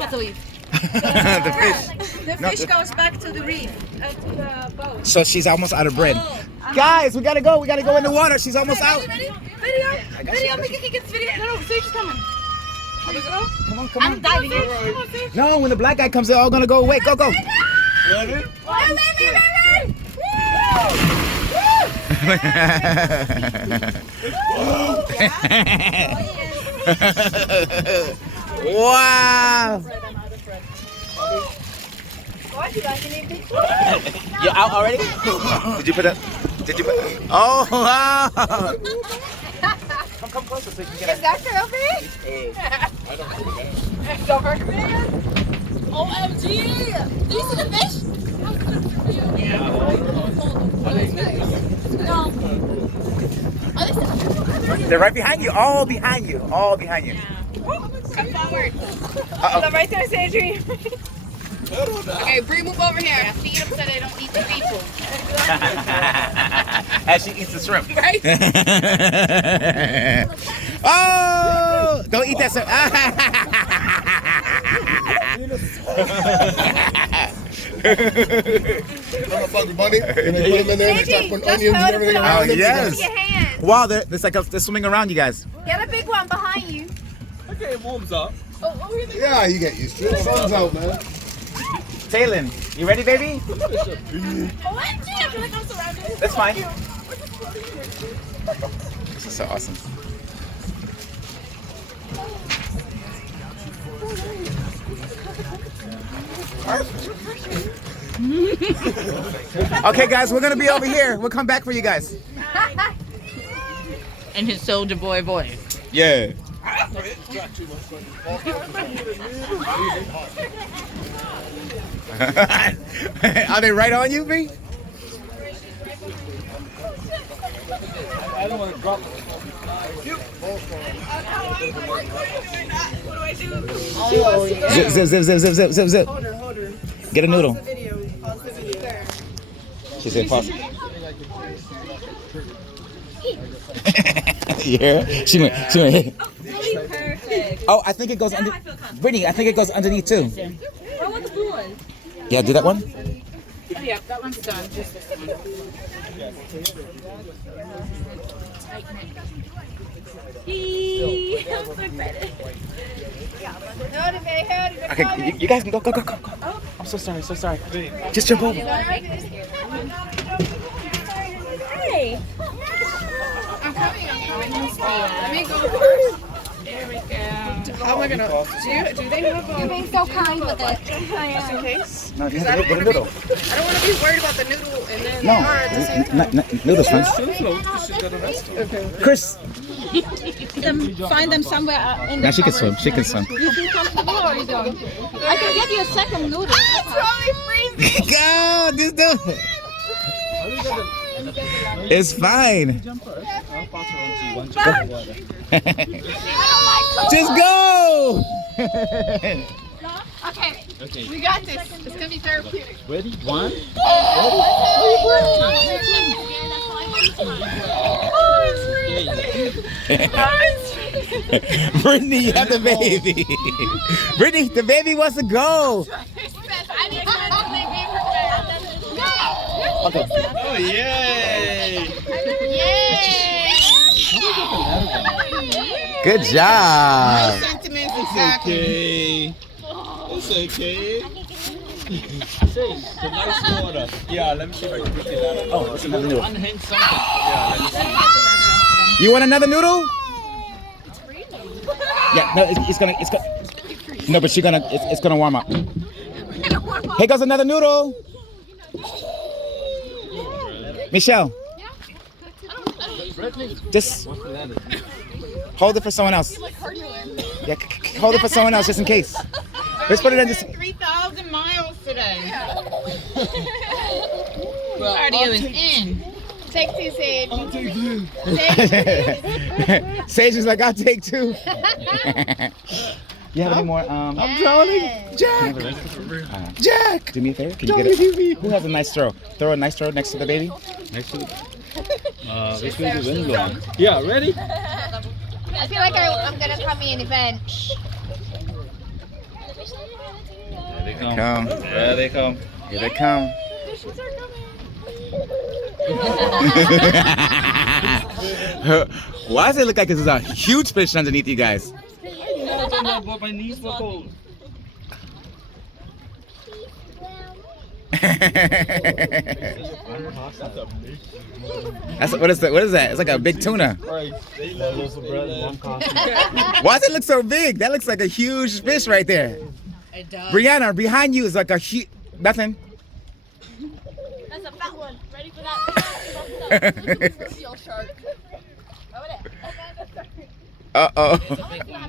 supposed to leave? The fish. The fish goes back to the reef, to the boat. So she's almost out of bread. Guys, we gotta go. We gotta go in the water. She's almost out. Video, make it get video. No, Sage is coming. Come on, come on. I'm diving in. No, when the black guy comes, they're all gonna go away. Go, go. Ready? Wow. You're out already? Did you put it? Did you put it? Oh, wow. Come closer so you can get it. Is that girlfriend? Girlfriend? OMG! Do you see the fish? Yeah. No. They're right behind you. All behind you. All behind you. Come forward. Uh-oh. Right there, Sage. Okay, Bree, move over here. Yeah, feed them so they don't eat the people. As she eats the shrimp. Right? Oh! Don't eat that shrimp. Motherfucker bunny. And they put them in there and they start putting onions and everything Oh, around them. yes. Your hand. Wow, they're swimming around you guys. Get a big one behind you. Okay, it warms up. Yeah, you get used to it. Sun's out, man. Taylin, you ready, baby? OMG, I feel like I'm surrounded. That's fine. This is so awesome. Okay, guys, we're gonna be over here. We'll come back for you guys. And his soldier boy voice. Yeah. Are they right on you, B? I don't want to drop it. Oh, yeah. Zip, zip, zip, zip, zip, zip, zip. Hold her. Get a noodle. Pause the video. She said pause. Yeah. She went. Perfect. Oh, I think it goes under. Brittany, I think it goes underneath too. What about the blue one? Yeah, do that one. Oh, yeah, that one's done. Just this one. I'm so excited. Okay, you guys can go. I'm so sorry, Just jump over. Hey. I'm coming. Let me go first. There we go. How am I gonna? Do they have a? Being so kind with it. Just in case. No, you have to get a noodle. I don't want to be worried about the noodle and then No, her at the same time. noodles, fine. Chris. Find them somewhere in the Now she can swim. She can swim. You feel comfortable or you don't? I can get you a second noodle. It's probably freezing. Go, just do it. It's fine. Just go. Okay. We got this. It's gonna be therapeutic. Ready? One. Brittany, you have the baby. Brittany, the baby wants to go. Okay. Oh, yay! Good job. Sentiments It's okay. It's okay. Say, the nice water. Yeah, let me see if I can pick it out. Oh, it's another noodle. Unhinged something. Yeah, let me see. You want another noodle? Yeah, no, it's gonna. No, but it's gonna warm up. Here goes another noodle. Michelle. Just hold it for someone else. Yeah, hold it for someone else just in case. Let's put it in just. 3,000 miles today. Cardio is in. Take two, Sage. I'll take two. Sage is like, I'll take two. You have any more? I'm drowning. Jack! Jack! Do me a favor. Can you get it? Who has a nice throw? Throw a nice throw next to the baby. Next to the... which way is the wind blowing? Yeah, ready? I feel like I'm gonna come in the bench. There they come. Come. There they come. Here they come. Why does it look like there's a huge fish underneath you guys? But my knees were cold. That's what is that? What is that? It's like a big tuna. Why does it look so big? That looks like a huge fish right there. It does. Brianna, behind you is like a huge nothing. That's a fat one. Ready for that? Seal shark. Uh-oh.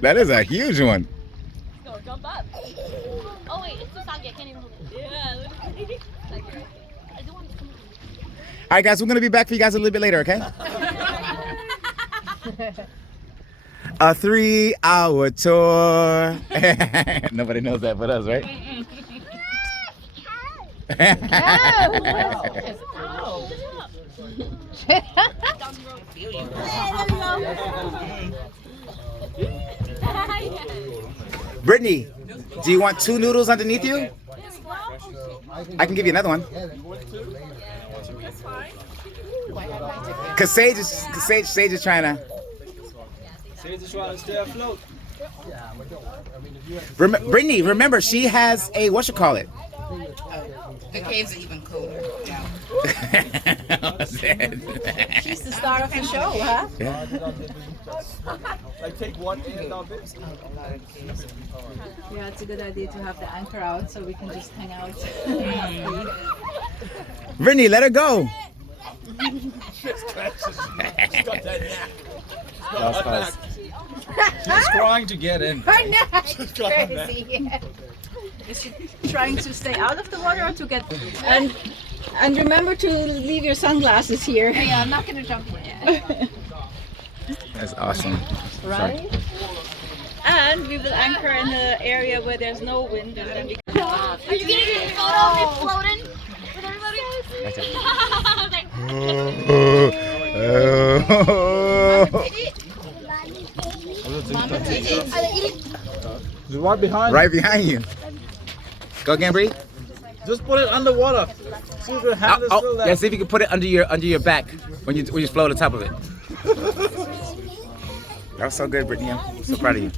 That is a huge one. Go, jump up. Oh wait, it's too soggy. I can't even hold it. Yeah. I don't want it to come. All right, guys, we're gonna be back for you guys a little bit later, okay? A 3-hour tour. Nobody knows that but us, right? Brittany, do you want 2 noodles underneath you? I can give you another one. Cause Sage is trying to. Sage is trying to stay afloat. Brittany, remember she has a whatchamacallit. The caves are even cooler. She's the star of the show, huh? Yeah. Like take one and dump it. Yeah, it's a good idea to have the anchor out so we can just hang out. Brittany, let her go. She's trying to get in. Her neck is crazy. Is she trying to stay out of the water or to get? And remember to leave your sunglasses here. Yeah, I'm not gonna jump in. That's awesome. Right? And we will anchor in the area where there's no wind and then we can... Are you gonna get a photo of me floating with everybody? It's right behind. Right behind you. Go again, Bree. Just put it underwater. See if your hand is still there. Yeah, see if you can put it under your back when you float on top of it. That was so good, Brittany. I'm so proud of you.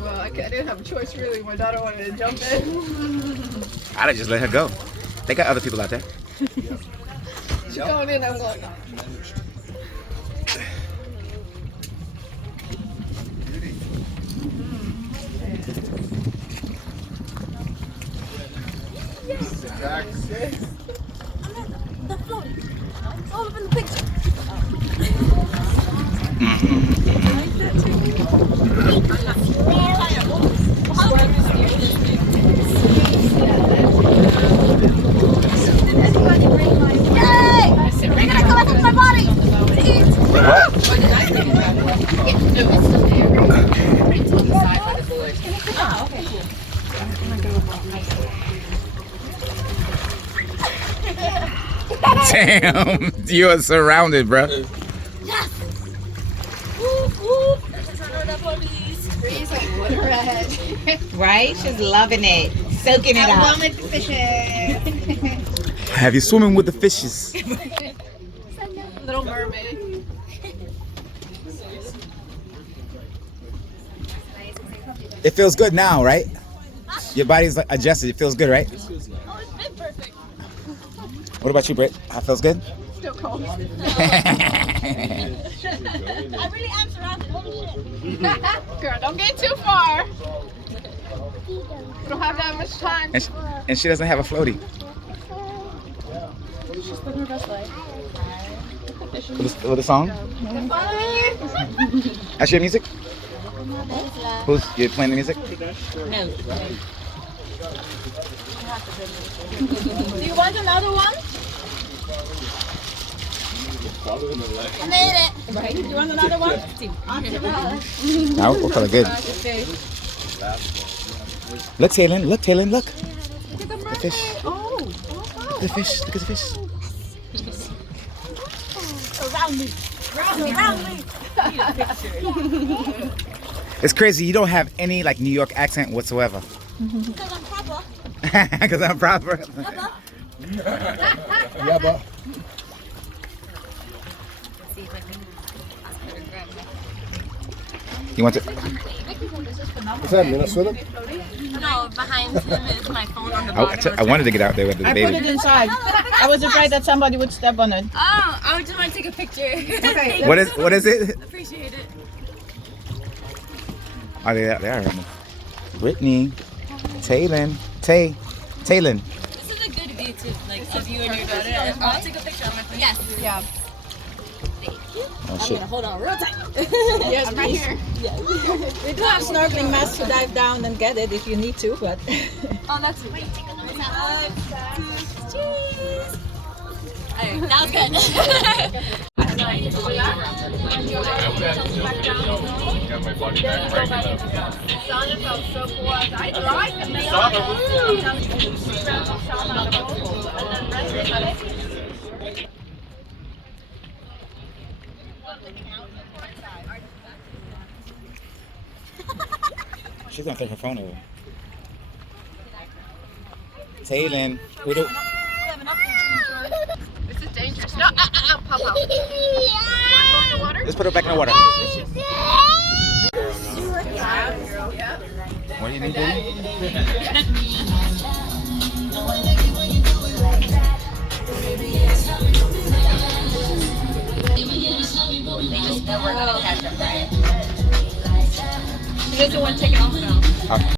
Well, I didn't have a choice really. My daughter wanted to jump in. I'd have just let her go. They got other people out there. She's going in, I'm going. All up in the picture. They're gonna come up with my body. Damn, you are surrounded, bro. Yes. Whoop, whoop. Breeze like water red. Right? She's loving it. Soaking it up. With the fishes. Have you swimming with the fishes? Little mermaid. It feels good now, right? Your body's like adjusted. It feels good, right? Oh, it's been perfect. What about you, Britt? How it feels good? Still cold. I really am surrounded. Holy shit. Girl, don't get too far. We don't have that much time. And she doesn't have a floaty. She's living her best life. With a song? That's your music? Who's you playing the music? No. Do you want another one? I made it. Right. Do you want another one? No, we'll call it good. Look, Taylin. Look, Taylin. Look. The fish. Oh. Look at the fish. Look at the fish. Around me. Around me. It's crazy. You don't have any like New York accent whatsoever. Because I'm proper. Because I'm proper. Yeah, but. You want to? What's that, Minnesota? No, behind him is my phone on the I, bottom. I wanted to get out there with the I put it baby. inside. I was afraid that somebody would step on it. Oh, I just want to take a picture. Okay. What is it? Appreciate it. Oh, they are. Brittany, Taylin, Taylin. This is a good view too, like of you and your daughter. I'll take a picture on my phone. Yes. Yeah. Oh shit. Hold on real tight. Yes, I'm right here. We do have snorkeling masks to dive down and get it if you need to, but Oh, that's it. Wait, take another one. Cheese. Alright, that was good. She's gonna take her phone over. Taylin, we do. This is dangerous. No, pop out. Let's put her back in the water. What do you need, baby? you just want to take it off now.